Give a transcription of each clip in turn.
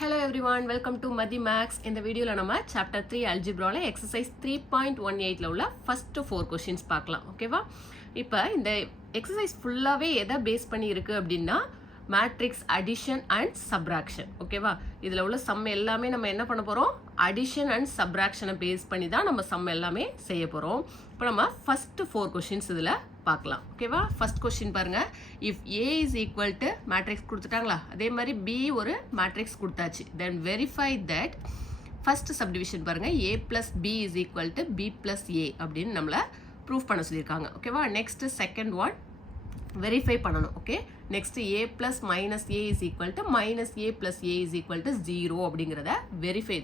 Hello everyone, welcome to Madhi Max. இந்த வீடியோல நம்ம chapter 3 algebraல exercise 3.18ல உள்ள first 4 questions பார்க்கலாம். ஓகேவா? இப்போ இந்த exercise ஃபுல்லாவே எதை பேஸ் பண்ணி இருக்கு அப்படின்னா matrix addition and subtraction. ஓகேவா? இதுல உள்ள sum எல்லாமே நம்ம என்ன பண்ண போறோம்? addition and subtraction பேஸ் பண்ணி தான் நம்ம sum எல்லாமே செய்ய போறோம். இப்போ நம்ம first 4 questions இதுல பார்க்கலாம். ஓகேவா? ஃபர்ஸ்ட் क्वेश्चन பாருங்க. if a is equal to matrix கொடுத்துட்டாங்களா, அதே மாதிரி b ஒரு மேட்ரிக்ஸ் கொடுத்தாச்சு. then verify that first subdivision பாருங்க, a plus b is equal to b plus a அப்படின்னு நம்மள ப்ரூஃப் பண்ண சொல்லியிருக்காங்க. ஓகேவா? நெக்ஸ்ட் செகண்ட் ஒன் வெரிஃபை பண்ணணும். Okay, next a plus minus a is equal to minus a plus a is equal to 0 அப்படிங்கிறத verify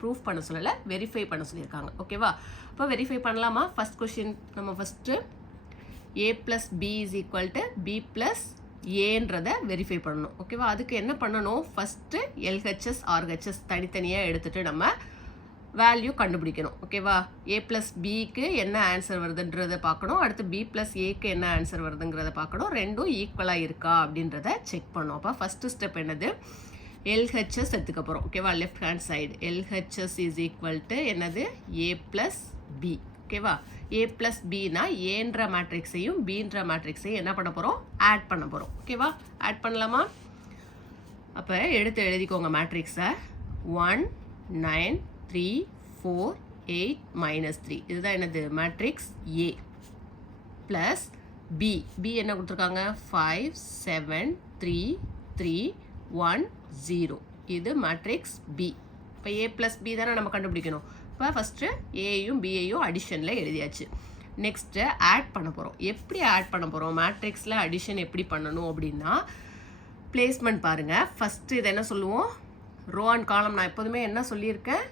proof பண்ண சொல்லல, verify பண்ண சொல்லியிருக்காங்க. ஓகேவா? இப்போ வெரிஃபை பண்ணலாமா? ஃபர்ஸ்ட் கொஸ்டின் நம்ம first a plus b is equal to b plus aன்றதை வெரிஃபை பண்ணணும். ஓகேவா? அதுக்கு என்ன பண்ணணும்? ஃபஸ்ட்டு LHS RHS தனித்தனியாக எடுத்துகிட்டு நம்ம வேல்யூ கண்டுபிடிக்கணும். ஓகேவா? a plus bக்கு என்ன ஆன்சர் வருதுன்றதை பார்க்கணும், அடுத்து b plus aக்கு என்ன ஆன்சர் வருதுங்கிறத பார்க்கணும், ரெண்டும் ஈக்குவலாக இருக்கா அப்படின்றத செக் பண்ணணும். அப்போ ஃபஸ்ட்டு ஸ்டெப் என்னது? LHS எடுத்துக்க போகிறோம். ஓகேவா? Left hand side LHS is equal to என்னது? a plus b. ஓகேவா? a plus bனா ஏன்ற மேட்ரிக்ஸையும் bன்ற மேட்ரிக்ஸையும் என்ன பண்ண போகிறோம்? ஆட் பண்ண போகிறோம். ஓகேவா? ஆட் பண்ணலாமா? அப்போ எடுத்து எழுதிக்கோங்க மேட்ரிக்ஸை. 1 9 3 4 8 -3 இதுதான் என்னது? மேட்ரிக்ஸ் a ப்ளஸ் b என்ன கொடுத்துருக்காங்க? 5 7 3 3 1 0 இது மேட்ரிக்ஸ் b. இப்போ a plus b தானே நம்ம கண்டுபிடிக்கணும். இப்போ ஃபஸ்ட்டு ஏயும் பியையும் அடிஷனில் எழுதியாச்சு. நெக்ஸ்ட்டு ஆட் பண்ண போகிறோம். எப்படி ஆட் பண்ண போகிறோம்? மேட்ரிக்ஸில் அடிஷன் எப்படி பண்ணணும் அப்படின்னா, பிளேஸ்மெண்ட் பாருங்கள். ஃபஸ்ட்டு இதை என்ன சொல்லுவோம்? ரோ அண்ட் காலம். நான் எப்போதுமே என்ன சொல்லியிருக்கேன்?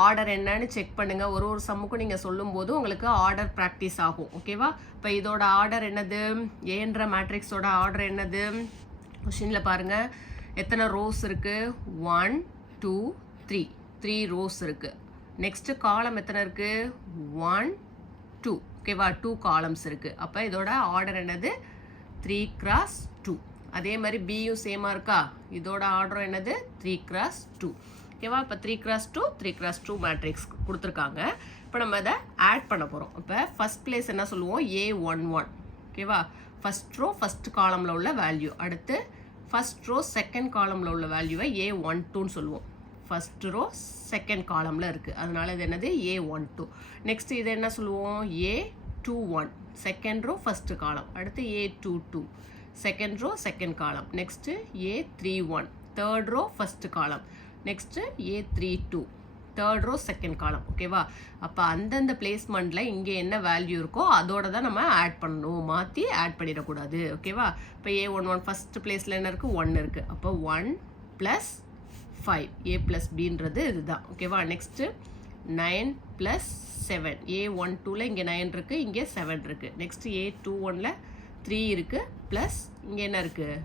ஆர்டர் என்னன்னு செக் பண்ணுங்கள். ஒரு சம்முக்கும் நீங்கள் சொல்லும்போது உங்களுக்கு ஆர்டர் ப்ராக்டிஸ் ஆகும். ஓகேவா? இப்போ இதோட ஆர்டர் என்னது? ஏன்ற மேட்ரிக்ஸோட ஆர்டர் என்னது? கொஷினில் பாருங்கள், எத்தனை ரோஸ் இருக்குது? 1 2 3 ரோஸ் இருக்குது. நெக்ஸ்ட் காலம் எத்தனை இருக்கு? 1 2. ஓகேவா? 2 காலம்ஸ் இருக்கு. அப்போ இதோட ஆர்டர் என்னது? 3 x 2. அதே மாதிரி பியும் சேமா இருக்கா? இதோட ஆர்டர் என்னது? 3 x 2. ஓகேவா? இப்போ 3 x 2 3 x 2 மேட்ரிக்ஸ் கொடுத்துருக்காங்க. இப்போ நம்ம அதை ஆட் பண்ண போகிறோம். இப்போ ஃபர்ஸ்ட் பிளேஸ் என்ன சொல்லுவோம்? A11. ஓகேவா? ஃபர்ஸ்ட் ரோ ஃபர்ஸ்ட் காலமில் உள்ள வேல்யூ. அடுத்து ஃபர்ஸ்ட் ரோ செகண்ட் காலமில் உள்ள வேல்யூவை A12ன்னு சொல்லுவோம். ஃபர்ஸ்ட் ரோ செகண்ட் காலமில் இருக்குது, அதனால இது என்னது? A12. நெக்ஸ்ட் இது என்ன சொல்லுவோம்? A21 second row first column. அடுத்து A22 second row second column. Next A31 third row first column. Next A32 third row second column. ஓகேவா? அப்போ அந்தந்த பிளேஸ்மெண்ட்டில் இங்கே என்ன வேல்யூ இருக்கோ அதோட தான் நம்ம ஆட் பண்ணணும், மாற்றி ஆட் பண்ணிடக்கூடாது. ஓகேவா? இப்போ A11 ஃபர்ஸ்ட் பிளேஸில் என்ன இருக்குது? 1 இருக்குது. அப்போ 1 + 5 a plus bன்றது இதுதான். ஓகேவா? நெக்ஸ்ட்டு 9 + 7 A12ல இங்கே 9 இருக்குது, இங்கே 7 இருக்குது. நெக்ஸ்ட்டு A21ல 3 இருக்குது, ப்ளஸ் இங்கே என்ன இருக்குது?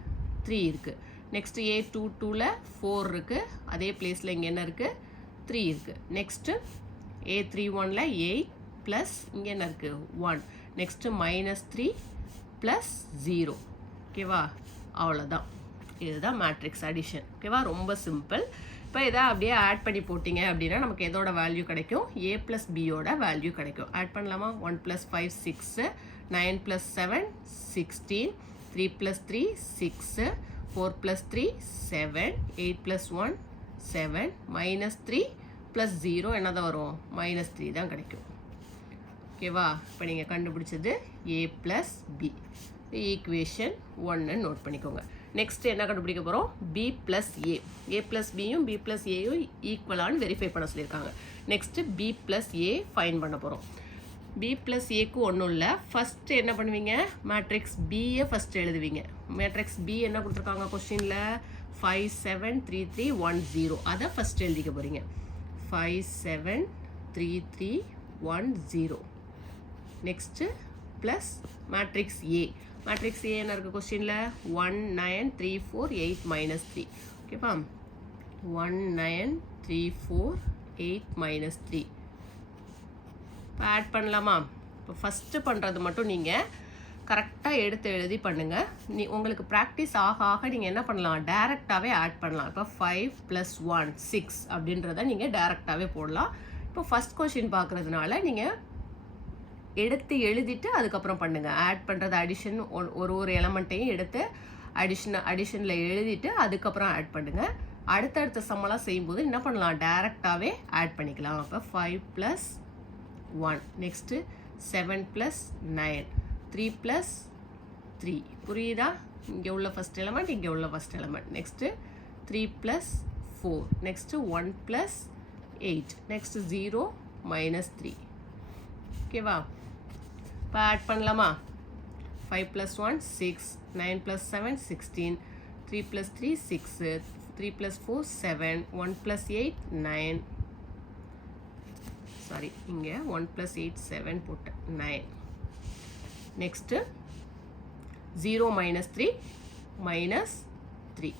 3 இருக்குது. நெக்ஸ்ட்டு A22ல 4 இருக்குது, அதே பிளேஸில் இங்கே என்ன இருக்குது? 3 இருக்குது. நெக்ஸ்ட்டு A31ல 8 ப்ளஸ் இங்கே என்ன இருக்குது? 1. நெக்ஸ்ட்டு -3 + 0. ஓகேவா? அவ்வளோதான். இதுதான் மேட்ரிக்ஸ் அடிஷன். ஓகேவா? ரொம்ப சிம்பிள். இப்போ இதை அப்படியே ஆட் பண்ணி போட்டிங்க அப்படின்னா நமக்கு எதோட வேல்யூ கிடைக்கும்? a plus bயோட வேல்யூ கிடைக்கும். ஆட் பண்ணலாமா? 1 + 5 6, 9 + 7 16, 3 + 3 6, 4 + 3 7, 8 + 1 7, -3 + 0 என்னதான் வரும்? -3 தான் கிடைக்கும். ஓகேவா? இப்போ நீங்கள் கண்டுபிடிச்சது a plus b. Equation 1 note பண்ணிக்கோங்க. நெக்ஸ்ட் என்ன கண்டுபிடிக்க போகிறோம்? b plus a. a plus bயும் b plus aயும் ஈக்குவலான்னு வெரிஃபை பண்ண சொல்லியிருக்காங்க. Next b plus a find பண்ண போகிறோம். b plus aக்கு ஒன்றும் இல்லை. ஃபஸ்ட்டு என்ன பண்ணுவீங்க? மேட்ரிக்ஸ் பியை ஃபஸ்ட்டு எழுதுவீங்க. மேட்ரிக்ஸ் b என்ன கொடுத்துருக்காங்க கொஸ்டினில்? 5 7 3 3 1 0. அதை ஃபஸ்ட்டு எழுதிக்க போகிறீங்க. 5 7 3 3 1 0. Next plus matrix a. Matrix a என்ன இருக்குது கொஸ்டினில்? 1 9 3 4 8 -3. ஓகேப்பா? 1 9 3 4 8 -3. இப்போ ஆட் பண்ணலாமா? இப்போ ஃபஸ்ட்டு பண்ணுறது மட்டும் நீங்கள் கரெக்டாக எடுத்து எழுதி பண்ணுங்கள். உங்களுக்கு ப்ராக்டிஸ் ஆக ஆக நீங்கள் என்ன பண்ணலாம், டேரெக்டாகவே ஆட் பண்ணலாம். இப்போ 5 + 1 6 அப்படின்றத நீங்கள் டேரெக்டாகவே போடலாம். இப்போ ஃபஸ்ட் கொஷின் பார்க்குறதுனால நீங்கள் எடுத்து எழுதிட்டு அதுக்கப்புறம் பண்ணுங்கள். ஆட் பண்ணுறது அடிஷன் ஒரு எலமெண்ட்டையும் எடுத்து அடிஷனில் எழுதிட்டு அதுக்கப்புறம் ஆட் பண்ணுங்கள். அடுத்தடுத்த சம்மெல்லாம் செய்யும்போது என்ன பண்ணலாம், டேரெக்டாகவே ஆட் பண்ணிக்கலாம். அப்போ 5 + 1 நெக்ஸ்ட்டு 7 + 9 3 + 3 புரியுதா? இங்கே உள்ள ஃபஸ்ட் எலமெண்ட், இங்கே உள்ள first element. Next 3 + 4 next 1 + 8 next 0 - 3. ஓகேவா? இப்போ ஆட் பண்ணலாமா? 5 + 1 6 9 + 7 16 3 + 3 6 3 + 4 7 1 + 8 9 சாரி இங்கே 1 + 8 7 போட்டேன் 9. நெக்ஸ்ட்டு 0 - 3 -3.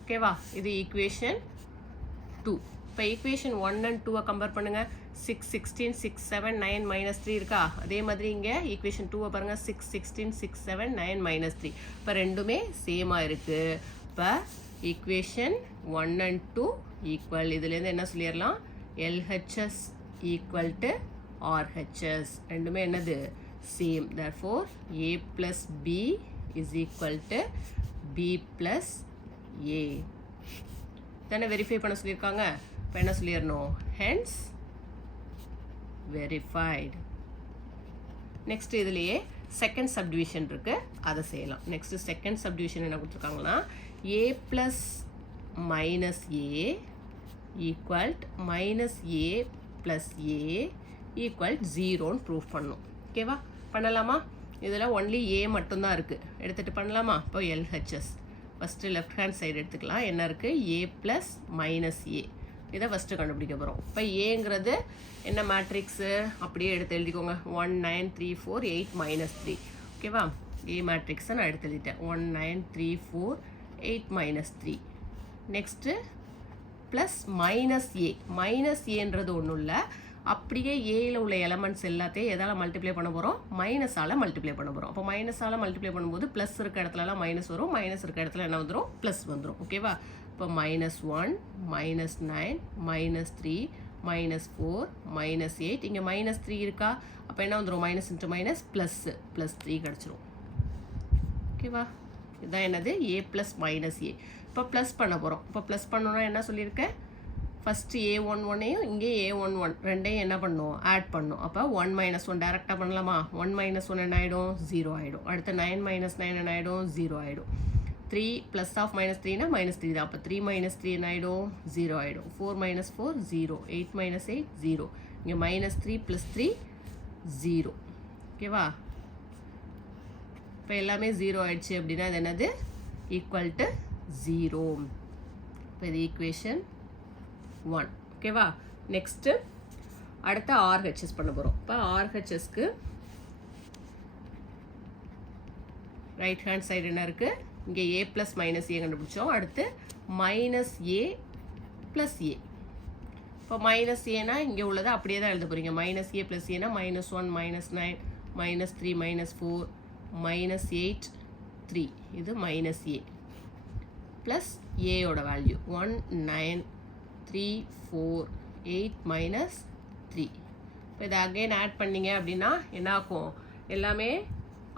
ஓகேவா? இது ஈக்குவேஷன் 2. இப்போ ஈக்குவேஷன் 1 and 2 கம்பேர் பண்ணுங்கள். 6 16 6 7 9 -3 இருக்கா? அதே மாதிரி இங்கே ஈக்குவேஷன் 2 பாருங்கள். 6 16 6 7 9 -3. இப்போ ரெண்டுமே சேமாக இருக்குது. இப்போ ஈக்குவேஷன் 1 and 2 ஈக்குவல். இதுலேருந்து என்ன சொல்லிடலாம், LHS = RHS. ரெண்டுமே என்னது, same. therefore A + B = B + A. தானே வெரிஃபை பண்ண சொல்லியிருக்காங்க. இப்போ என்ன சொல்லிடணும், hence verified. நெக்ஸ்ட் இதுலேயே செகண்ட் சப்டிவிஷன் இருக்குது, அதை செய்யலாம். நெக்ஸ்ட் செகண்ட் சப்டிவிஷன் என்ன கொடுத்துருக்காங்கன்னா, A + -A = -A + A = 0ன்னு prove பண்ணணும். ஓகேவா? பண்ணலாமா? இதில் ஒன்லி A மட்டும்தான் இருக்குது. எடுத்துகிட்டு பண்ணலாமா? இப்போ LHS first left hand side எடுத்துக்கலாம். என்ன இருக்குது, A + -A. இதை ஃபஸ்ட்டு கண்டுபிடிக்க போகிறோம். இப்போ ஏங்கிறது என்ன மேட்ரிக்ஸு, அப்படியே எடுத்து எழுதிக்கோங்க. 1 9 3 4 8 -3. ஓகேவா? ஏ மேட்ரிக்ஸை நான் எடுத்து எழுதிட்டேன். 1 9 3 4 8 -3. Next plus -A. -Aன்றது ஒன்றும் இல்லை, அப்படியே ஏயில் உள்ள எலமெண்ட்ஸ் எல்லாத்தையும் எதால் மல்டிப்ளை பண்ண போகிறோம், மைனஸால் மல்டிப்ளை பண்ண போகிறோம். அப்போ மைனஸால் மல்டிப்ளை பண்ணும்போது ப்ளஸ் இருக்க இடத்துலலாம் மைனஸ் வரும், மைனஸ் இருக்க இடத்துல என்ன வந்துடும், ப்ளஸ் வந்துடும். ஓகேவா? இப்போ -1 -9 -3 -4 -8 இங்கே -3 இருக்கா? அப்போ என்ன வந்துடும், மைனஸ் இன்ட்டு மைனஸ் +3 கிடச்சிரும். ஓகேவா? இதுதான் என்னது, A + -A. இப்போ ப்ளஸ் பண்ண போகிறோம். இப்போ ப்ளஸ் பண்ணோன்னா என்ன சொல்லியிருக்கேன், ஃபஸ்ட்டு A11ஐயும் இங்கே A11 ரெண்டையும் என்ன பண்ணணும், ஆட் பண்ணணும். அப்போ 1 - 1 டேரெக்டாக பண்ணலாமா? 1 - 1 என்ன ஆகிடும், 0 ஆகிடும். அடுத்து 9 - 9 என்ன ஆகிடும், 0 ஆகிடும். 3 + -3னா -3 தான். அப்போ 3 - 3 என்ன ஆகிடும், 0 ஆகிடும். 4 - 4 0 8 - 8 0. இங்கே -3 + 3 0. ஓகேவா? இப்போ எல்லாமே 0 ஆயிடுச்சு அப்படின்னா அது என்னது, ஈக்குவல் டு 0. இப்போ இது ஈக்குவேஷன் 1. ஓகேவா? நெக்ஸ்ட்டு அடுத்த RHS பண்ண போகிறோம். இப்போ RHSக்கு ரைட் ஹேண்ட் சைடு என்ன இருக்குது, இங்கே A + -A கண்டுபிடிச்சோம். அடுத்து -A + A. இப்போ -Aனா இங்கே உள்ளதை அப்படியே தான் எழுத போகிறீங்க. -A + Aனா -1 -9 -3 -4 -8 3. இது -A ப்ளஸ் ஏயோட வேல்யூ 1 9 3 4 8 -3. இப்போ இதை அகைன் ஆட் பண்ணிங்க அப்படின்னா என்ன ஆகும், எல்லாமே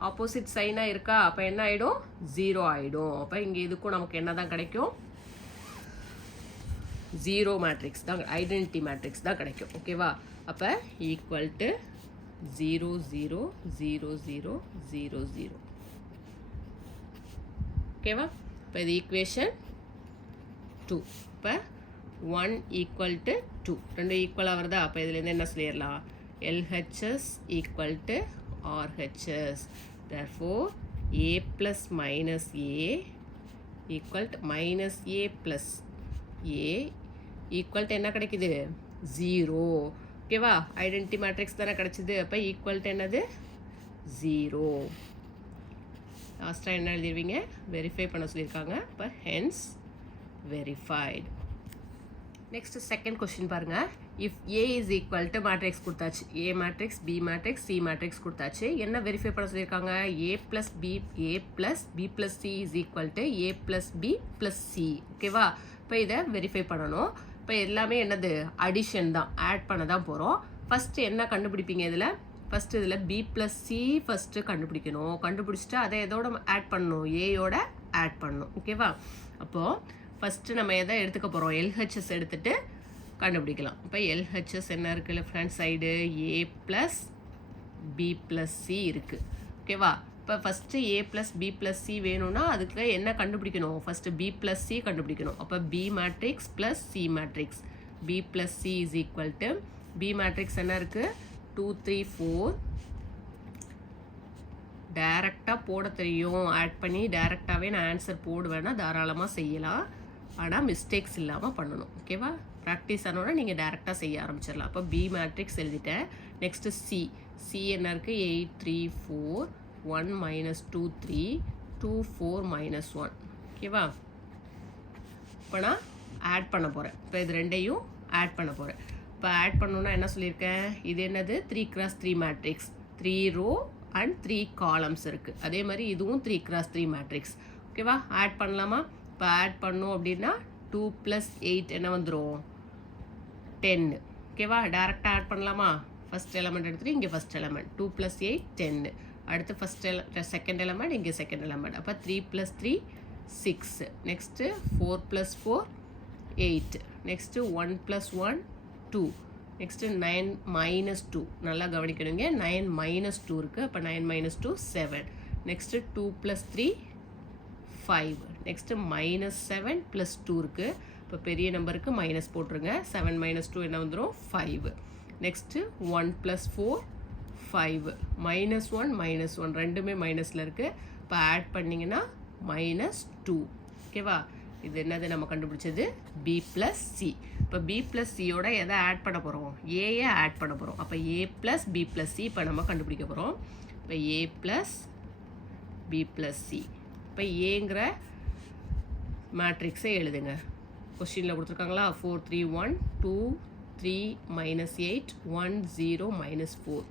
ஆப்போசிட் சைனாக இருக்கா? அப்போ என்ன ஆகிடும், 0 ஆகிடும். அப்போ இங்கே இதுக்கும் நமக்கு என்ன தான் கிடைக்கும், 0 மேட்ரிக்ஸ் தான், ஐடென்டிட்டி மேட்ரிக்ஸ் தான் கிடைக்கும். ஓகேவா? அப்போ ஈக்குவல் டு 0 0 0 0 0 0. ஓகேவா? இப்போ இது ஈக்குவேஷன் 2. இப்போ 1 = 2 ரெண்டு ஈக்குவலாக வருதா? அப்போ இதுலேருந்து என்ன சொல்லிடலாம், LHS = RHS. therefore A + -A = -A + A equal to என்ன கிடைக்குது, 0. ஓகேவா? ஐடென்டிட்டி மேட்ரிக்ஸ் தானே கிடச்சிது. அப்போ ஈக்குவல் டு என்னது, 0. லாஸ்ட்டாக என்ன எழுதிடுவீங்க, வெரிஃபை பண்ண சொல்லியிருக்காங்க. இப்போ hence verified. Next second question பாருங்கள். If A is equal to matrix கொடுத்தாச்சு, A matrix, B matrix, C matrix கொடுத்தாச்சு. என்ன வெரிஃபை பண்ண சொல்லியிருக்காங்க? A plus B plus C is equal to A plus B plus C. ஓகேவா? இப்போ இதை verify பண்ணணும். இப்போ எல்லாமே என்னது? அடிஷன் தான், ஆட் பண்ண தான் போகிறோம். ஃபஸ்ட்டு என்ன கண்டுபிடிப்பீங்க இதில்? ஃபஸ்ட்டு இதில் பி ப்ளஸ் சி ஃபஸ்ட்டு கண்டுபிடிக்கணும். கண்டுபிடிச்சிட்டு அதை எதோட ஆட் பண்ணணும்? ஏயோட ஆட் பண்ணணும். ஓகேவா? அப்போது ஃபஸ்ட்டு நம்ம எதை எடுத்துக்க போகிறோம்? எல்ஹெச்எஸ் எடுத்துகிட்டு கண்டுபிடிக்கலாம். இப்போ எல்ஹெச்எஸ் என்ன இருக்குது? லெஃப்ட் ஹேண்ட் சைடு ஏ ப்ளஸ் பி ப்ளஸ் சி இருக்குது. ஓகேவா? இப்போ first A plus B plus C வேணும்னா அதுக்கு என்ன கண்டுபிடிக்கணும்? ஃபஸ்ட்டு பி ப்ளஸ் சி கண்டுபிடிக்கணும். அப்போ B matrix plus C matrix, B plus C is equal to B matrix என்ன இருக்குது? 2 3 4. டைரெக்டாக போட தெரியும், ஆட் பண்ணி டைரெக்டாகவே நான் ஆன்சர் போடுவேன்னா தாராளமாக செய்யலாம். ஆனால் மிஸ்டேக்ஸ் இல்லாமல் பண்ணணும். ஓகேவா? ப்ராக்டிஸ் ஆனோன்னா நீங்கள் டேரெக்டாக செய்ய ஆரம்பிச்சிடலாம். அப்போ பி மேட்ரிக்ஸ் எழுதிட்டேன். நெக்ஸ்ட்டு சி என்ன இருக்குது? 8 3 4 1 -2 3 2 4 -1. ஓகேவா? இப்போ நான் ஆட் பண்ண போகிறேன். இப்போ இது ரெண்டையும் ஆட் பண்ண போகிறேன். இப்போ ஆட் பண்ணணுன்னா என்ன சொல்லியிருக்கேன்? இது என்னது? 3x3 matrix, 3 row and 3 columns இருக்குது. அதே மாதிரி இதுவும் 3x3 மேட்ரிக்ஸ். ஓகேவா? ஆட் பண்ணலாமா? இப்போ ஆட் பண்ணோம் அப்படின்னா 2 + 8 என்ன வந்துடும்? 10. ஓகேவா? டேரெக்டாக ஆட் பண்ணலாமா? ஃபஸ்ட் எலமெண்ட் எடுத்துகிட்டு இங்கே ஃபஸ்ட் எலமெண்ட் 2 + 8 10. அடுத்து செகண்ட் எலமெண்ட், இங்கே செகண்ட் எலமெண்ட். அப்போ 3 + 3 6. நெக்ஸ்ட்டு 4 + 4 8. நெக்ஸ்ட்டு 1 + 1 2. நெக்ஸ்ட்டு 9 - 2. நல்லா கவனிக்கணுங்க. 9 - 2 இருக்குது. அப்போ 9 - 2 7. நெக்ஸ்ட்டு 2 + 3 5. நெக்ஸ்ட்டு -7 + 2 இருக்குது. இப்போ பெரிய நம்பருக்கு மைனஸ் போட்டுருங்க. 7 - 2 என்ன வந்துடும்? 5. நெக்ஸ்ட்டு 1 + 4 5. -1 -1 ரெண்டுமே மைனஸில் இருக்குது. இப்போ ஆட் பண்ணிங்கன்னா -2. ஓகேவா? இது என்னது நம்ம கண்டுபிடிச்சது? B plus C. இப்போ பி ப்ளஸ் சியோட எதை ஆட் பண்ண போகிறோம்? ஏயை ஆட் பண்ண போகிறோம். அப்போ ஏ ப்ளஸ் பி ப்ளஸ் சி இப்போ நம்ம கண்டுபிடிக்க போகிறோம். இப்போ ஏ ப்ளஸ் பி ப்ளஸ் சி. இப்போ ஏங்கிற மேட்ரிக்ஸை எழுதுங்க. கொஸ்டினில் கொடுத்துருக்காங்களா? 4 3 1 2 3 -8 1 0 -4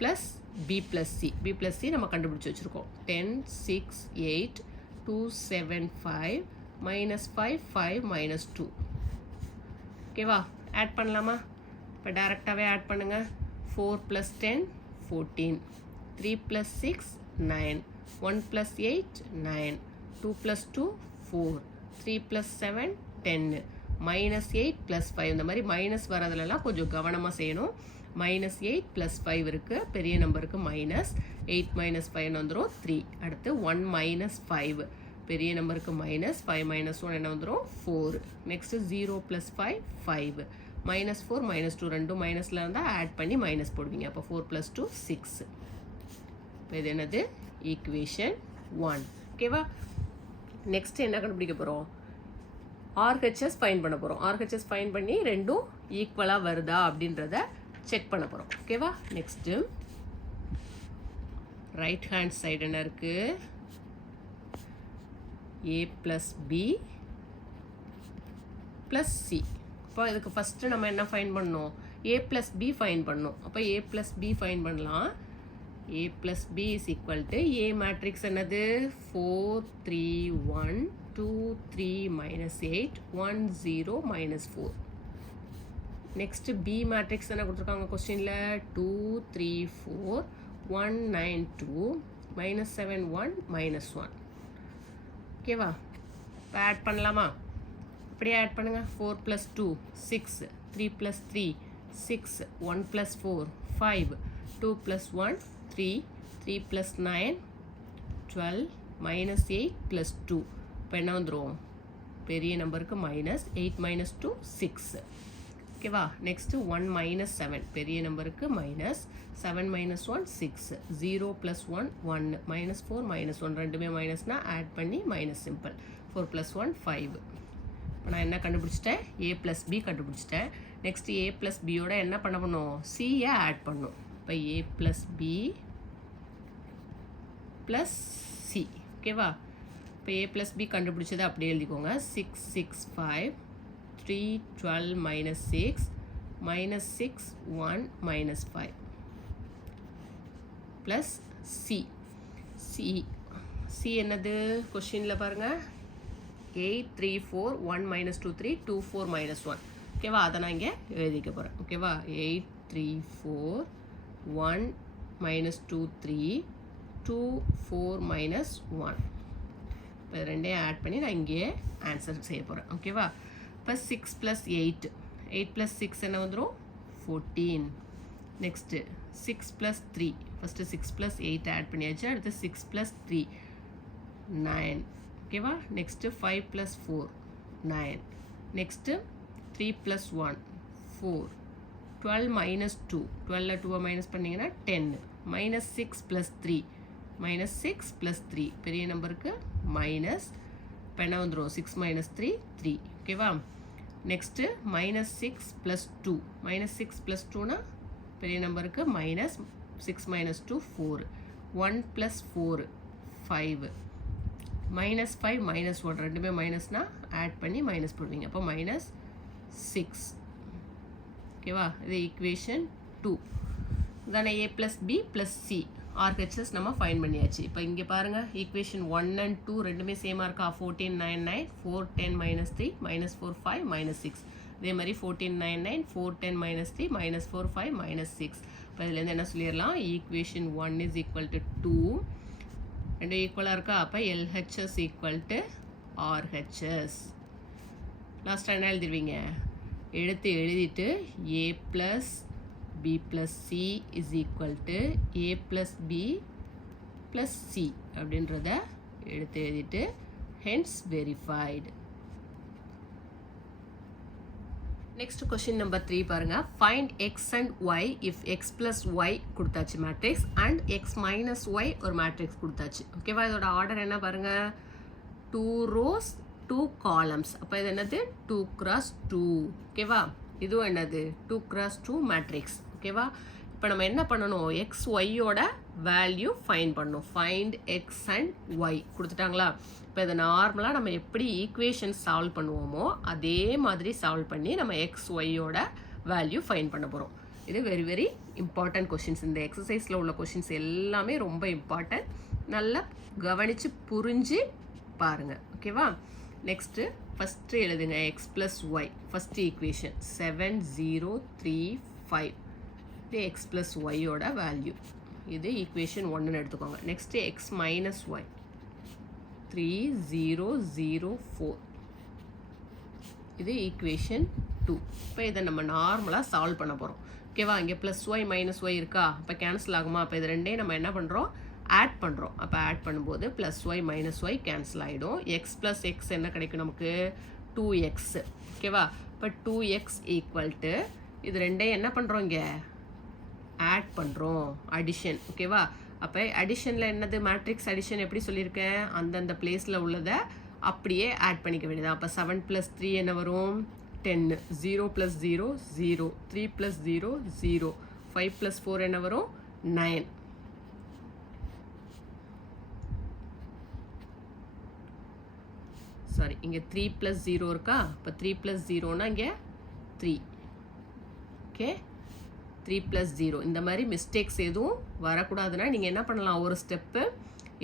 plus B plus C. B plus C நம்ம கண்டுபிடிச்சி வச்சுருக்கோம். 10 6 8 2 7 5 -5 5 -2. ஓகேவா? ஆட் பண்ணலாமா? இப்போ டேரெக்டாகவே ஆட் பண்ணுங்கள். 4 + 10 14. 3 + 6 9. 1 + 8 9. 2 + 2 4. 3 + 7 10. -8 + 5. இந்த மாதிரி மைனஸ் வரதுலலாம் கொஞ்சம் கவனமாக செய்யணும். -8 + 5 இருக்குது. பெரிய நம்பருக்கு -8 - 5 வந்துடும் 3. அடுத்து 1 - 5. பெரிய நம்பருக்கு -5 -1 என்ன வந்துடும்? 4. நெக்ஸ்ட்டு 0 + 5 5. -4 -2 ரெண்டும் மைனஸில் இருந்தால் ஆட் பண்ணி மைனஸ் போடுவீங்க. அப்போ 4 + 2 6. இப்போ இது என்னது? ஈக்குவேஷன் 1. ஓகேவா? நெக்ஸ்ட் என்ன கண்டுபிடிக்க போகிறோம்? ஆர்ஹெச்எஸ் ஃபைன் பண்ண போகிறோம். ஆர்ஹெச்எஸ் ஃபைன் பண்ணி ரெண்டும் ஈக்குவலாக வருதா அப்படின்றத செக் பண்ண போகிறோம். ஓகேவா? நெக்ஸ்ட்டு ரைட் ஹேண்ட் சைடு என்ன இருக்குது? ஏ ப்ளஸ் பி ப்ளஸ் சி. இப்போ இதுக்கு ஃபஸ்ட்டு நம்ம என்ன ஃபைன் பண்ணணும்? ஏ ப்ளஸ் பி ஃபைன் பண்ணணும். அப்போ ஏ ப்ளஸ் பி ஃபைன் பண்ணலாம். A plus B is equal to A matrix என்னது? 4 3 1 2 3 -8 1 0 -4. நெக்ஸ்ட் B matrix என்ன கொடுத்துருக்காங்க கொஸ்டினில்? 2 3 4 1 9 2 -7 1 -1. ஓகேவா? இப்போ ஆட் பண்ணலாமா? இப்படியே ஆட் பண்ணுங்க. 4 + 2 6. 3 + 3 6. 1 + 4 5. 2 + 1 3. 3 + 9 12 -8 + 2. இப்போ என்ன வந்துடும்? பெரிய நம்பருக்கு -8 - 2 6. ஓகேவா? நெக்ஸ்ட்டு 1 - 7. பெரிய நம்பருக்கு -7 - 1 6. 0 + 1 1. -4 -1 ரெண்டுமே மைனஸ்னால் ஆட் பண்ணி மைனஸ் சிம்பிள். 4 + 1 5. இப்போ நான் என்ன கண்டுபிடிச்சிட்டேன்? A + B கண்டுபிடிச்சிட்டேன். நெக்ஸ்ட் A + Bயோட என்ன பண்ண பண்ணும்? Cயை ஆட் பண்ணும். இப்போ A + B + C. ஓகேவா? இப்போ A + B கண்டுபிடிச்சதை அப்படியே எழுதிக்கோங்க. 6 6 5 3, 12 minus 6, minus 6, 1, minus 5, plus C. C என்னது கொஷினில் பாருங்கள் 8, 3, 4, 1, minus 2, 3, 2, 4, minus 1. ஓகேவா, அதை நான் இங்கே எழுதிக்க போகிறேன். ஓகேவா, 8, 3, 4, 1, minus 2, 3, 2, 4, minus 1. இப்போ ரெண்டையும் ஆட் பண்ணி நான் இங்கேயே ஆன்சர் செய்ய போகிறேன். ஓகேவா, இப்போ 6 + 8, 8 + 6 என்ன வந்துடும் 14. நெக்ஸ்ட்டு 6 + 3, ஃபஸ்ட்டு 6 + 8 ஆட் பண்ணியாச்சு. அடுத்து 6 + 3 9. ஓகேவா, நெக்ஸ்ட்டு 5 + 4 9. நெக்ஸ்ட்டு 3 + 1 4. 12 minus 2, 12ல் 2 மைனஸ் பண்ணிங்கன்னா 10. minus 6 + 3, minus 6 + 3 பெரிய நம்பருக்கு மைனஸ். இப்போ என்ன வந்துடும் 6 - 3 3. ஓகேவா, நெக்ஸ்ட்டு minus 6 + 2, minus 6 + 2னா பெரிய நம்பருக்கு மைனஸ். 6 - 2 4. 1 + 4 5. minus 5 minus 1 ரெண்டுமே மைனஸ்னா ஆட் பண்ணி மைனஸ் போடுவீங்க. அப்போ -6. ஓகேவா, இது ஈக்குவேஷன் 2 தானே. A + B + C RHS நம்ம ஃபைன் பண்ணியாச்சு. இப்போ இங்கே பாருங்கள் ஈக்குவேஷன் 1 and 2 ரெண்டுமே சேமாக இருக்கா. 14 9 9, 4 10 - 3, -4 5 -6. இதே மாதிரி 14 9 9, 4 10 - 3, -4 5 -6. இப்போ இதுலேருந்து என்ன சொல்லிடலாம், ஈக்குவேஷன் 1 is equal to 2, ரெண்டு ஈக்குவலாக இருக்கா. அப்போ LHS equal to RHS. லாஸ்ட்டாக என்ன எழுதிடுவீங்க, எழுதிட்டு A + B + C is equal to A + B + C அப்படின்றத எழுதிட்டு hence verified. Next question number 3 பாருங்க. Find x and y if x + y கொடுத்தாச்சு மேட்ரிக்ஸ் அண்ட் x - y ஒரு மேட்ரிக்ஸ் கொடுத்தாச்சு. ஓகேவா, இதோட ஆர்டர் என்ன பாருங்க, 2 rows 2 columns. அப்போ இது என்னது 2 × 2. ஓகேவா, இதுவும் என்னது 2 × 2 மேட்ரிக்ஸ். ஓகேவா, இப்போ நம்ம என்ன பண்ணணும், எக்ஸ் ஒய்யோட வேல்யூ ஃபைண்ட் பண்ணணும். ஃபைண்ட் எக்ஸ் அண்ட் ஒய் கொடுத்துட்டாங்களா. இப்போ இதை நார்மலாக நம்ம எப்படி ஈக்குவேஷன் சால்வ் பண்ணுவோமோ அதே மாதிரி சால்வ் பண்ணி நம்ம எக்ஸ் ஒய்யோட வேல்யூ ஃபைண்ட் பண்ண போகிறோம். இது வெரி வெரி இம்பார்ட்டன்ட் கொஷின்ஸ். இந்த எக்ஸசைஸில் உள்ள கொஷின்ஸ் எல்லாமே ரொம்ப இம்பார்ட்டன்ட். நல்லா கவனித்து புரிஞ்சு பாருங்கள். ஓகேவா, நெக்ஸ்ட்டு ஃபஸ்ட்டு எழுதுங்க எக்ஸ் + ஒய். First equation 7 0 3 5. இது எக்ஸ் + ஒய்யோட வேல்யூ. இது ஈக்குவேஷன் 1ன்னு எடுத்துக்கோங்க. Next X - Y 3 0 0 4. இது ஈக்குவேஷன் 2. இப்போ இதை நம்ம நார்மலாக சால்வ் பண்ண போகிறோம். ஓகேவா, இங்கே +y - ஒய் இருக்கா. இப்போ கேன்சல் ஆகுமா. அப்போ இது ரெண்டையும் நம்ம என்ன பண்ணுறோம், ஆட் பண்ணுறோம். அப்போ ஆட் பண்ணும்போது +y - ஒய் கேன்சல் ஆகிடும். எக்ஸ் + எக்ஸ் என்ன கிடைக்கும் நமக்கு 2x. ஓகேவா, இப்போ 2x = இது ரெண்டையும் என்ன பண்ணுறோம், இங்கே ஆட் பண்ணுறோம், அடிஷன். ஓகேவா, அப்போ அடிஷனில் என்னது மேட்ரிக்ஸ் அடிஷன் எப்படி சொல்லியிருக்கேன், அந்தந்த பிளேஸில் உள்ளதை அப்படியே ஆட் பண்ணிக்க வேண்டியதான். அப்போ 7 + 3 என்ன வரும் 10. 0 + 0 0, 3 + 0 0, 5 + 4 என்ன வரும் 9. சாரி, இங்கே 3 + 0 இருக்கா. இப்போ 3 + 0னா இங்கே 3. ஓகே, 3 + 0. இந்த மாதிரி மிஸ்டேக்ஸ் எதுவும் வரக்கூடாதுன்னா நீங்கள் என்ன பண்ணலாம், ஒரு ஸ்டெப்பு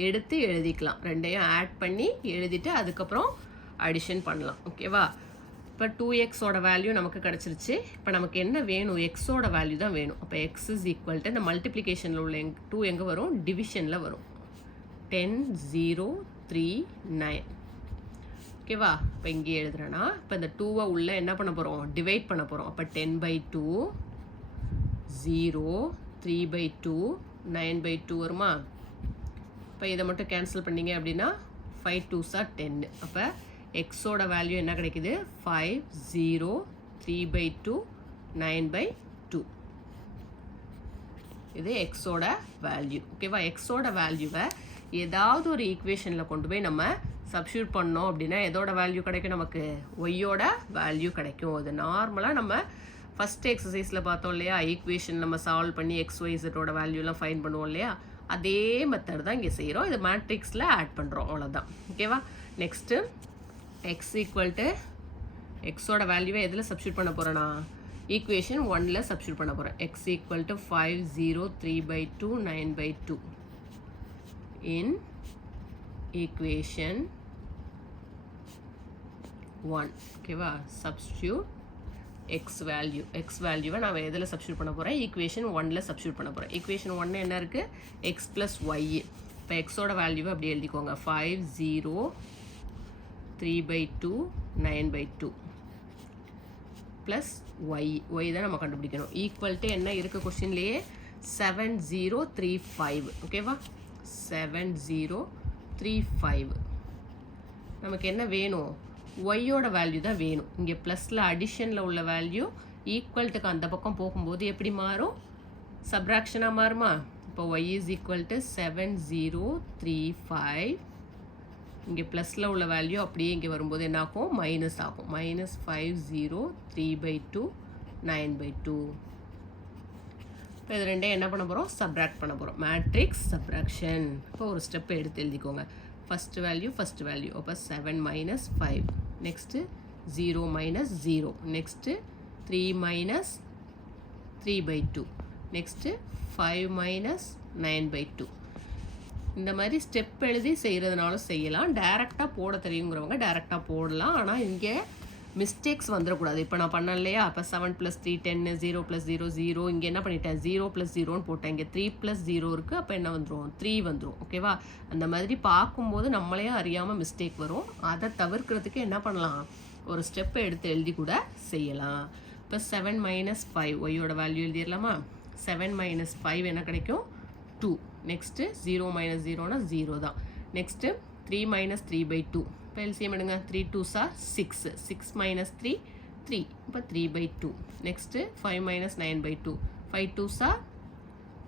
எடுத்து எழுதிக்கலாம். ரெண்டையும் ஆட் பண்ணி எழுதிட்டு அதுக்கப்புறம் அடிஷன் பண்ணலாம். ஓகேவா, இப்போ 2xோட வேல்யூ நமக்கு கிடச்சிருச்சு. இப்போ நமக்கு என்ன வேணும், எக்ஸோட வேல்யூ தான் வேணும். அப்போ x = இந்த மல்டிப்ளிகேஷனில் உள்ள 2 எங்கே வரும், டிவிஷனில் வரும். 10 0 3 9. ஓகேவா, இப்போ இங்கே எழுதுறேன்னா இப்போ இந்த 2வை உள்ள என்ன பண்ண போகிறோம், டிவைட் பண்ண போகிறோம். அப்போ 10/2 0 3/2 9/2 வருமா. இப்போ இதை மட்டும் கேன்சல் பண்ணிங்க அப்படின்னா 5 2s are 10. அப்போ எக்ஸோட வேல்யூ என்ன கிடைக்குது 5 0 3/2 9/2. இது எக்ஸோட வேல்யூ. ஓகேவா, எக்ஸோட வேல்யூவை ஏதாவது ஒரு ஈக்குவேஷனில் கொண்டு போய் நம்ம சப்ஸ்டியூட் பண்ணோம் அப்படின்னா எதோட வேல்யூ கிடைக்கும், நமக்கு ஒய்யோட வேல்யூ கிடைக்கும். அது நார்மலாக நம்ம ஃபஸ்ட்டு எக்ஸசைஸில் பார்த்தோம் இல்லையா, ஈக்குவேஷன் நம்ம சால்வ் பண்ணி XYZோட வேல்யூலாம் ஃபைன் பண்ணுவோம் இல்லையா, அதே மெத்தட் தான் இங்கே செய்கிறோம். இது மேட்ரிக்ஸில் ஆட் பண்ணுறோம், அவ்வளோதான். ஓகேவா, நெக்ஸ்ட்டு x = எக்ஸோட வேல்யூவை எதில் சப்ஸ்டியூட் பண்ண போகிறேன்னா ஈக்குவேஷன் 1ல் சப்ஸ்டியூட் பண்ண போகிறேன். X equal to 5 0 3/2 9/2 in equation 1. ஓகேவா? சப்ஸ்டியூட் எக்ஸ் வேல்யூவை நான் எதில் சப்ஸ்டியூட் பண்ண போகிறேன்? ஈக்குவேஷன் 1ல் சப்ஸ்டியூட் பண்ண போகிறேன். ஈக்குவேஷன் 1 என்ன இருக்குது? X plus Y. இப்போ எக்ஸோட வேல்யூவை அப்படி எழுதிக்கோங்க. 5 0 3/2 9/2 ப்ளஸ் ஒய் தான் நம்ம கண்டுபிடிக்கணும். ஈக்குவல் டு என்ன இருக்குது கொஸ்டின்லேயே? 7035. ஓகேவா? 7035. நமக்கு என்ன வேணும்? ஒய்யோட வேல்யூ தான் வேணும். இங்கே ப்ளஸில் அடிஷனில் உள்ள வேல்யூ ஈக்குவல்ட்டுக்கு அந்த பக்கம் போகும்போது எப்படி மாறும்? சப்ராக்ஷனாக மாறுமா? இப்போ ஒய் இஸ் ஈக்குவல் டு 7035. இங்கே ப்ளஸில் உள்ள வேல்யூ அப்படியே இங்கே வரும்போது என்ன ஆகும்? மைனஸ் ஆகும். -50 3/2 9/2. இப்போ இது ரெண்டையும் என்ன பண்ண போகிறோம்? சப்ராக்ட் பண்ண போகிறோம். Matrix subtraction. இப்போ ஒரு ஸ்டெப் எடுத்து எழுதிக்கோங்க. ஃபஸ்ட் வேல்யூ அப்போ 7 - 5. நெக்ஸ்ட்டு 0 - 0. நெக்ஸ்ட்டு 3 - 3/2. நெக்ஸ்ட்டு 5 - 9/2. இந்த மாதிரி ஸ்டெப் எழுதி செய்கிறதுனாலும் செய்யலாம். டைரெக்டாக போட தெரியுங்கிறவங்க டைரெக்டாக போடலாம். ஆனால் இங்கே மிஸ்டேக்ஸ் வந்துடக்கூடாது. இப்போ நான் பண்ணேன் இல்லையா? அப்போ 7 + 3 10, 0 + 0 0. இங்கே என்ன பண்ணிட்டேன்? 0 + 0ன்னு போட்டேன். இங்கே 3 + 0 இருக்குது. அப்போ என்ன வந்துடும்? 3 வந்துடும். ஓகேவா? அந்த மாதிரி பார்க்கும்போது நம்மளே அறியாமல் மிஸ்டேக் வரும். அதை தவிர்க்கிறதுக்கு என்ன பண்ணலாம்? ஒரு ஸ்டெப்பை எடுத்து எழுதி கூட செய்யலாம். இப்போ 7 - 5 ஒய்யோட வேல்யூ எழுதிடலாமா? 7 - 5 என்ன கிடைக்கும்? 2. நெக்ஸ்ட்டு 0 - 0னா 0 தான். நெக்ஸ்ட்டு 3 - 3/2. இப்போ எல்சிஎம் எடுங்க. 3 2s are 6. 6 - 3 3. இப்போ 3/2. நெக்ஸ்ட்டு 5 - 9/2. 5 2s are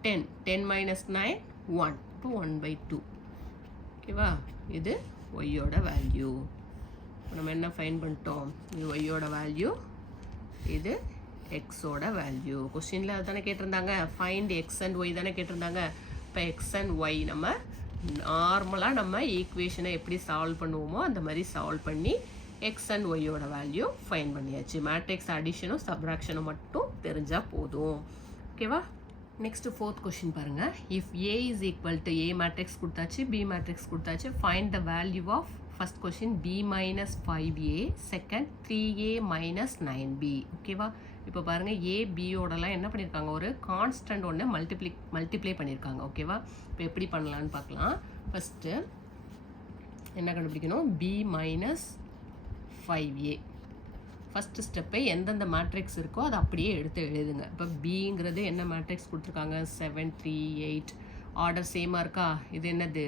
10. 10 - 9 1. இப்போ 1/2. ஓகேவா? இது ஒய்யோட வேல்யூ. இப்போ நம்ம என்ன ஃபைன் பண்ணிட்டோம்? இது ஒய்யோட வேல்யூ, இது எக்ஸோட வேல்யூ. கொஸ்டினில் அது தானே கேட்டிருந்தாங்க. ஃபைண்ட் எக்ஸ் அண்ட் ஒய் தானே கேட்டிருந்தாங்க. இப்போ எக்ஸ் அண்ட் ஒய் நம்ம நார்மலாக நம்ம ஈக்குவேஷனை எப்படி சால்வ் பண்ணுவோமோ அந்த மாதிரி சால்வ் பண்ணி எக்ஸ் அண்ட் ஒய்யோட வேல்யூ ஃபைன் பண்ணியாச்சு. மேட்ரிக்ஸ் அடிஷனும் சப்ராக்ஷனும் மட்டும் தெரிஞ்சால் போதும். ஓகேவா? நெக்ஸ்ட் 4th கொஸ்டின் பாருங்கள். If A is equal to a matrix கொடுத்தாச்சு, பி மேட்ரிக்ஸ் கொடுத்தாச்சு. Find the value of first question b - 5a, second 3a - 9b. ஓகேவா? இப்போ பாருங்கள், ஏ பியோடலாம் என்ன பண்ணியிருக்காங்க? ஒரு கான்ஸ்டன்ட் ஒன்று மல்டிப்ளை பண்ணியிருக்காங்க. ஓகேவா? இப்போ எப்படி பண்ணலான்னு பார்க்கலாம். ஃபஸ்ட்டு என்ன கண்டுபிடிக்கணும்? b - 5a. ஃபஸ்ட்டு ஸ்டெப்பை எந்தெந்த மேட்ரிக்ஸ் இருக்கோ அதை அப்படியே எடுத்து எழுதுங்க. இப்போ பிங்கிறது என்ன மேட்ரிக்ஸ் கொடுத்துருக்காங்க? 7 3 8. ஆர்டர் சேமாக இருக்கா? இது என்னது?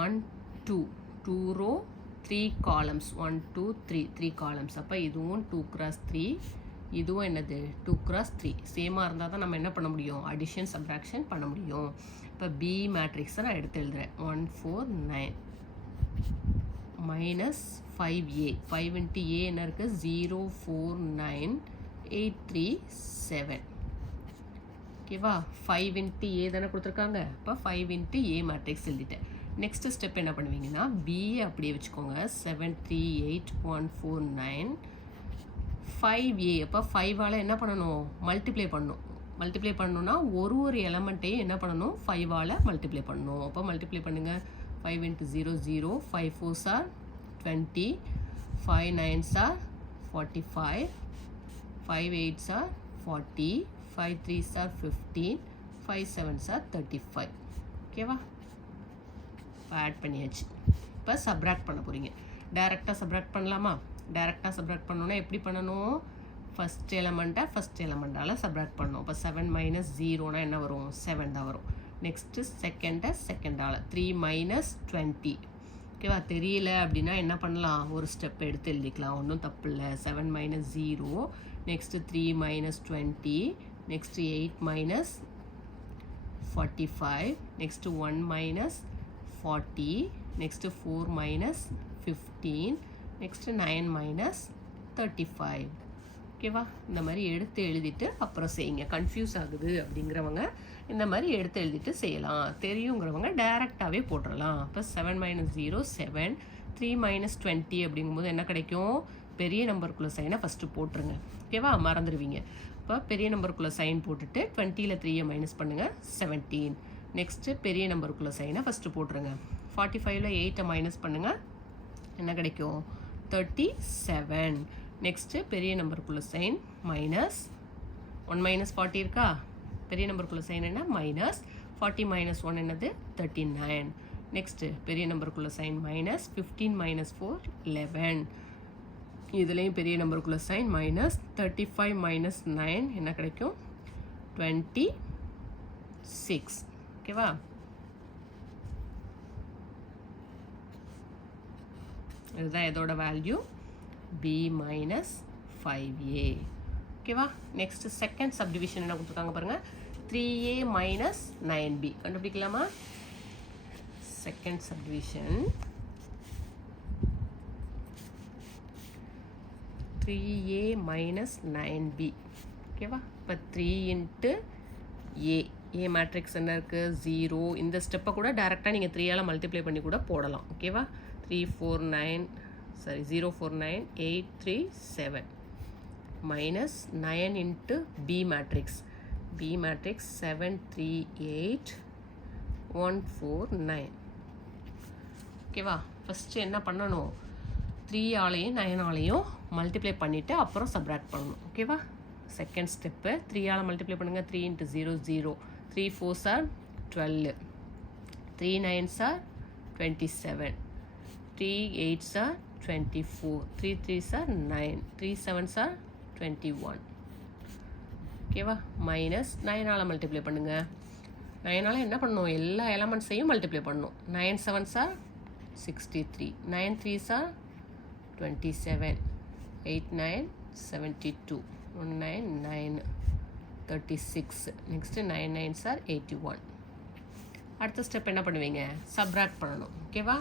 1 2 2 row 3 columns. 1 2 3 3 columns. அப்போ இதுவும் 2 x 3, இதுவும் என்னது? 2 x 3. சேமாக இருந்தால் தான் நம்ம என்ன பண்ண முடியும்? அடிஷன் சப்ராக்ஷன் பண்ண முடியும். இப்போ பி மேட்ரிக்ஸை நான் எடுத்து எழுதுறேன். 1 4 9 -5a. 5 × a என்ன இருக்குது? 0 4 9 8 3 7. ஓகேவா? 5 × a தானே கொடுத்துருக்காங்க. இப்போ 5 × a மேட்ரிக்ஸ் எழுதிட்டேன். நெக்ஸ்ட் ஸ்டெப் என்ன பண்ணுவீங்கன்னா, பிஏ அப்படியே வச்சுக்கோங்க. 7 3 8 1 4 9 5a. அப்போ 5ஆல் என்ன பண்ணணும்? மல்டிப்ளை பண்ணணும். மல்டிப்ளை பண்ணணும்னா ஒரு எலமெண்ட்டையும் என்ன பண்ணணும்? 5ஆல் மல்டிப்ளை பண்ணணும். அப்போ மல்டிப்ளை பண்ணுங்கள். 5 × 0 0. 5 4s are 20. 5 9s are 45. 5 8s are 40. 5 3s are 15. 5 7s are 35. ஓகேவா? இப்போ ஆட் பண்ணியாச்சு. இப்போ சப்ராக்ட் பண்ண போகிறீங்க. டைரெக்டாக சப்ராக்ட் பண்ணலாமா? டைரெக்டாக சப்ராக்ட் பண்ணணுன்னா எப்படி பண்ணணும்? ஃபஸ்ட் எலமெண்ட்டால் சப்ராக்ட் பண்ணணும். இப்போ 7 - 0னா என்ன வரும்? 7 தான் வரும். நெக்ஸ்ட்டு செகண்டால் 3 - 20. ஓகேவா? தெரியல அப்படின்னா என்ன பண்ணலாம்? ஒரு ஸ்டெப் எடுத்து எழுதிக்கலாம். ஒன்றும் தப்பு இல்லை. 7 - 0. Next 3 - 20. Next 8 - 45. Next 1 - 40. Next 4 - 15. Next 9 - 35. ஓகேவா? இந்த மாதிரி எடுத்து எழுதிட்டு அப்புறம் செய்யுங்க. கன்ஃபியூஸ் ஆகுது அப்படிங்கிறவங்க இந்த மாதிரி எடுத்து எழுதிட்டு செய்யலாம். தெரியுங்கிறவங்க டைரெக்டாகவே போட்டுடலாம். இப்போ 7 - 0 7. 3 - 20 அப்படிங்கும்போது என்ன கிடைக்கும்? பெரிய நம்பருக்குள்ள சைனை ஃபஸ்ட்டு போட்டுருங்க. ஓகேவா, மறந்துடுவீங்க. இப்போ பெரிய நம்பருக்குள்ள சைன் போட்டுட்டு 20ல் 3 மைனஸ் பண்ணுங்கள் 17. நெக்ஸ்ட்டு பெரிய நம்பருக்குள்ள சைனை ஃபஸ்ட்டு போட்டுருங்க. 45ல் 8 மைனஸ் பண்ணுங்கள், என்ன கிடைக்கும்? 37. நெக்ஸ்ட்டு பெரிய நம்பருக்குள்ள சைன் மைனஸ் 1 மைனஸ் 40 இருக்கா? பெரிய நம்பருக்குள்ள சைன் என்ன? மைனஸ் 40 மைனஸ் 1 என்னது? 39. நெக்ஸ்ட்டு பெரிய நம்பருக்குள்ள சைன் மைனஸ் 15 மைனஸ் 4 11. இதுலேயும் பெரிய நம்பருக்குள்ள சைன் மைனஸ் 35 மைனஸ் 9 என்ன கிடைக்கும்? 26. ஓகேவா? இதுதான் இதோட வேல்யூ b மைனஸ் 5a. ஓகேவா? நெக்ஸ்ட் செகண்ட் சப்டிவிஷன் என்ன கொடுத்துருக்காங்க பாருங்கள், 3a மைனஸ் 9b. கண்டுபிடிக்கலாமா? Second subdivision 3a minus 9b. ஓகேவா? இப்போ 3 இன்ட்டு a, a மேட்ரிக்ஸ் என்ன இருக்குது? 0. இந்த ஸ்டெப்பை கூட டேரெக்டாக நீங்கள் 3ஆல் மல்டிப்ளை பண்ணி கூட போடலாம். ஓகேவா? 0.837 minus 9 into B matrix. B matrix 738149. ஓகேவா? ஃபஸ்ட்டு என்ன பண்ணணும்? 3ஆலையும் 9ஆலையும் மல்டிப்ளை பண்ணிவிட்டு அப்புறம் சப்ராக்ட் பண்ணணும். ஓகேவா? செகண்ட் ஸ்டெப்பு 3ஆல் மல்டிப்ளை பண்ணுங்கள். 3 into 0 0. 3 4s are 12. 3 9s are 27. 3 8s are 24. 3 3s are 9. 3 7s are 21. ஓகேவா? மைனஸ் 9ஆல் மல்டிப்ளை பண்ணுங்கள். 9ஆல் என்ன பண்ணணும்? எல்லா எலமெண்ட்ஸையும் மல்டிப்ளை பண்ணணும். 9 7s are 63. 9 3s are 27. 8 9 72. 1 9 9 36. Next 9 9s are 81. அடுத்த ஸ்டெப் என்ன பண்ணுவீங்க? சப்ராக்ட் பண்ணணும். ஓகேவா?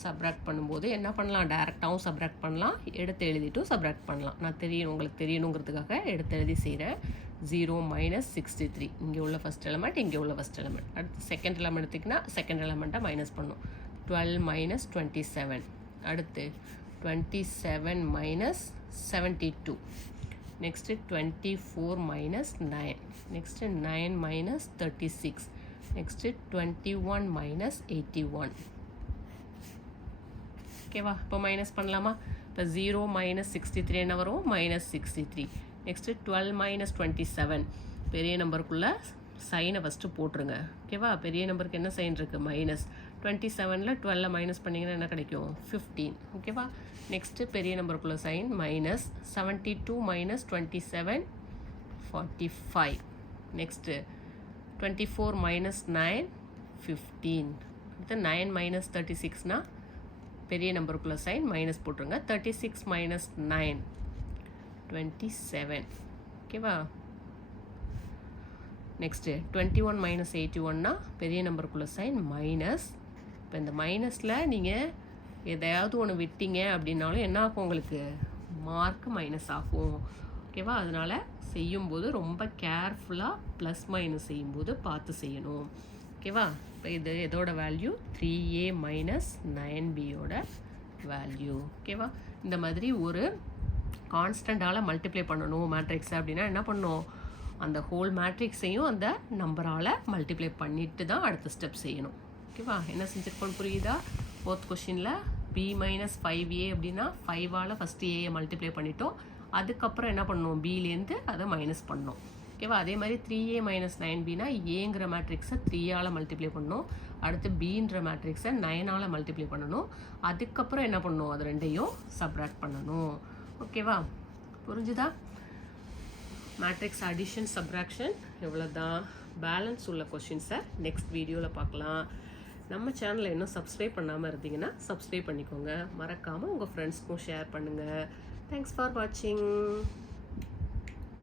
சப்ராக்ட் பண்ணும்போது என்ன பண்ணலாம்? டேரெக்டாகவும் சப்ராக்ட் பண்ணலாம், எடுத்து எழுதிட்டும் சப்ராக்ட் பண்ணலாம். நான் உங்களுக்கு தெரியணுங்கிறதுக்காக எடுத்து எழுதி செய்கிறேன். 0 மைனஸ் 63. இங்கே உள்ள ஃபஸ்ட் எலமெண்ட், இங்கே உள்ள ஃபஸ்ட் எலமெண்ட். அடுத்து செகண்ட் எலமெண்ட் எடுத்திங்கன்னா செகண்ட் எலமெண்ட்டை மைனஸ் பண்ணும். 12 மைனஸ் 27. அடுத்து 27 minus 72. Next 24 minus 9. Next 9 minus 36. Next 21 minus 81. ஓகேவா? இப்போ மைனஸ் பண்ணலாமா? இப்போ 0 மைனஸ் 63 என்ன வரும்? மைனஸ் 63. Next 12 minus 27. பெரிய நம்பருக்குள்ளே சைனை ஃபஸ்ட்டு போட்டுருங்க. ஓகேவா? பெரிய நம்பருக்கு என்ன சைன் இருக்குது? மைனஸ். 27ல் 12 மைனஸ் பண்ணிங்கன்னா என்ன கிடைக்கும்? 15. ஓகேவா? நெக்ஸ்ட்டு பெரிய நம்பருக்குள்ளே sign minus 72 minus 27 45. Next 24 minus 9 15. அடுத்து 9 மைனஸ் 36னா பெரிய நம்பருக்குள்ள சைன் மைனஸ் போட்டுருங்க. 36 மைனஸ் 9 27. ஓகேவா? நெக்ஸ்ட்டு 21 மைனஸ் 81னா பெரிய நம்பருக்குள்ள சைன் மைனஸ். இப்போ இந்த மைனஸில் நீங்கள் எதையாவது ஒன்று விட்டீங்க அப்படின்னாலும் என்ன ஆகும்? உங்களுக்கு மார்க் மைனஸ் ஆகும். ஓகேவா? அதனால் செய்யும்போது ரொம்ப கேர்ஃபுல்லாக ப்ளஸ் மைனஸ் செய்யும்போது பார்த்து செய்யணும். ஓகேவா? இப்போ இது எதோட வேல்யூ? 3a minus 9bயோட value. ஓகேவா? இந்த மாதிரி ஒரு கான்ஸ்டண்ட்டால் மல்டிப்ளை பண்ணணும் மேட்ரிக்ஸ் அப்படின்னா என்ன பண்ணணும்? அந்த ஹோல் மேட்ரிக்ஸையும் அந்த நம்பரால் மல்டிப்ளை பண்ணிட்டு தான் அடுத்த ஸ்டெப் செய்யணும். ஓகேவா? என்ன செஞ்சுருக்கோன்னு புரியுதா? ஃபோர்த் கொஷினில் b மைனஸ் 5a அப்படின்னா 5ஆல் ஃபஸ்ட்டு ஏயை மல்டிப்ளை பண்ணிட்டோம். அதுக்கப்புறம் என்ன பண்ணணும்? பிலேருந்து அதை மைனஸ் பண்ணோம். ஓகேவா? அதே மாதிரி 3a மைனஸ் 9bனா ஏங்கிற மேட்ரிக்ஸை 3ஆல் மல்டிப்ளை பண்ணணும். அடுத்து பின்ற மேட்ரிக்ஸை 9ஆல் மல்டிப்ளை பண்ணணும். அதுக்கப்புறம் என்ன பண்ணணும்? அது ரெண்டையும் சப்ராக்ட் பண்ணணும். ஓகேவா? புரிஞ்சுதா? மேட்ரிக்ஸ் அடிஷன் சப்ராக்ஷன் எவ்வளோ தான். பேலன்ஸ் உள்ள கொஷின்ஸை நெக்ஸ்ட் வீடியோவில் பார்க்கலாம். நம்ம சேனலை இன்னும் சப்ஸ்கிரைப் பண்ணாமல் இருந்தீங்கன்னா சப்ஸ்கிரைப் பண்ணிக்கோங்க. மறக்காமல் உங்கள் ஃப்ரெண்ட்ஸ்க்கும் ஷேர் பண்ணுங்கள். தேங்க்ஸ் ஃபார் வாட்சிங்.